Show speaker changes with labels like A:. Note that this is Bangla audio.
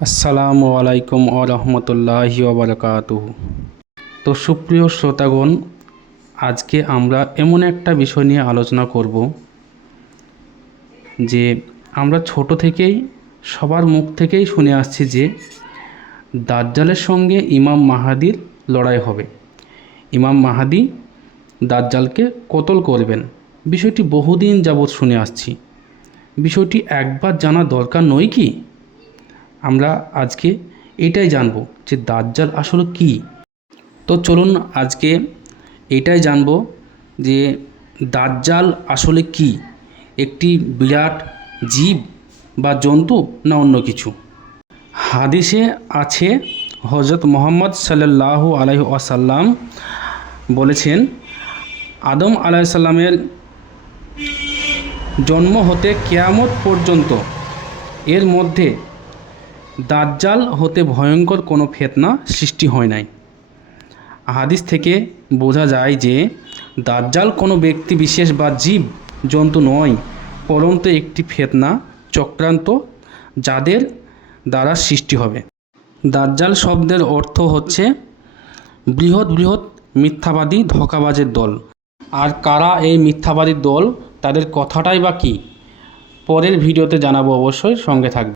A: আসসালামু আলাইকুম ও ওবরকাতুহ তো সুপ্রিয় শ্রোতাগণ, আজকে আমরা এমন একটা বিষয় নিয়ে আলোচনা করব যে আমরা ছোট থেকেই, সবার মুখ থেকেই শুনে আসছি যে দাজ্জালের সঙ্গে ইমাম মাহাদির লড়াই হবে। ইমাম মাহাদি দাজ্জালকে কতল করবেন? বিষয়টি বহুদিন যাবৎ শুনে আসছি। বিষয়টি একবার জানা দরকার নয় কি? আমরা আজকে এটাই জানব যে দাজ্জাল আসলে কি। তো চলুন আজকে এটাই জানব যে দাজ্জাল আসলে কি। একটি বিরাট জীব বা জন্তু না অন্য কিছু? হাদিসে আছে হজরত মোহাম্মদ সাল্লাহ আলাইহি আসাল্লাম বলেছেন, আদম আলাইসাল্লামের জন্ম হতে কেয়ামত পর্যন্ত এর মধ্যে দাজ্জাল হতে ভয়ঙ্কর কোনো ফেতনা সৃষ্টি হয় নাই। হাদিস থেকে বোঝা যায় যে, দাজ্জাল কোনো ব্যক্তি বিশেষ বা জীব, জন্তু নয়, পরন্তু একটি ফেতনা চক্রান্ত যাদের দ্বারা সৃষ্টি হবে। দাজ্জাল শব্দের অর্থ হচ্ছে বৃহৎ বৃহৎ মিথ্যাবাদী ধোঁকাবাজের দল। আর কারা এই মিথ্যাবাদী দল, তাদের কথাটাই বা কী? পরের ভিডিওতে জানাব অবশ্যই, সঙ্গে থাকবে